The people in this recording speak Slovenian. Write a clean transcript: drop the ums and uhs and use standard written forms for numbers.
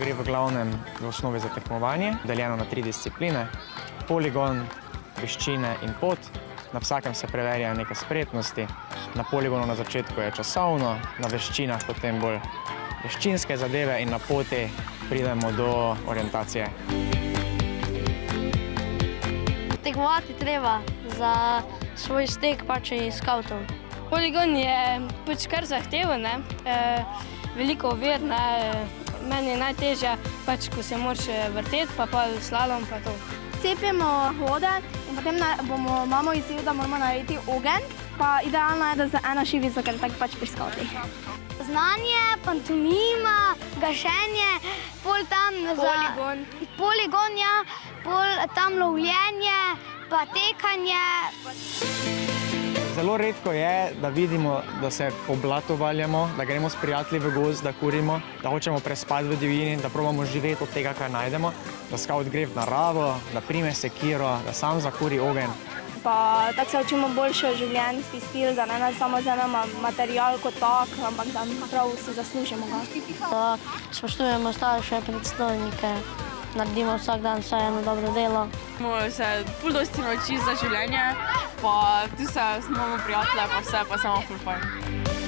gre v glavnem v osnovi za tekmovanje, deljeno na 3 discipline. Poligon, veščine in pot. Na vsakem se preverjajo neke spretnosti. Na poligonu na začetku je časovno, na veščinah potem bolj veščinske zadeve in na poti pridemo do orientacije. Tekmovati treba za svoj stek pač iz skavtov. Poligon je pač kar zahteven, veliko ovir, meni je najtežje, pač ko se moraš vrteti, pa slalom pa to. Cepimo vode in potem imamo izziv, da moramo narediti ogenj, pa idealno je, da za eno šivico, ker tako pač pri skavtih. Znanje, pantomima, gašenje, pol tam poligon, ja, pol tam lovljenje, pa tekanje. Zelo redko je, da vidimo, da se po blatu valjamo, da gremo s prijatelji v gozd, da kurimo, da hočemo prespati v divjini, da probamo živeti od tega, kar najdemo, da skavt gre v naravo, da prime sekiro, da sam zakuri ogenj. Pa tako se učimo boljši življenjski stil, da ne samo za material kot tak, ampak da prav si zaslužimo ga. Da spoštujemo starše, predstojnike, naredimo vsak dan vsaj eno dobro delo. Moramo se ful dosti naučiti za življenje, pa tu se imamo prijatelje, pa vse, pa samo ful fajn.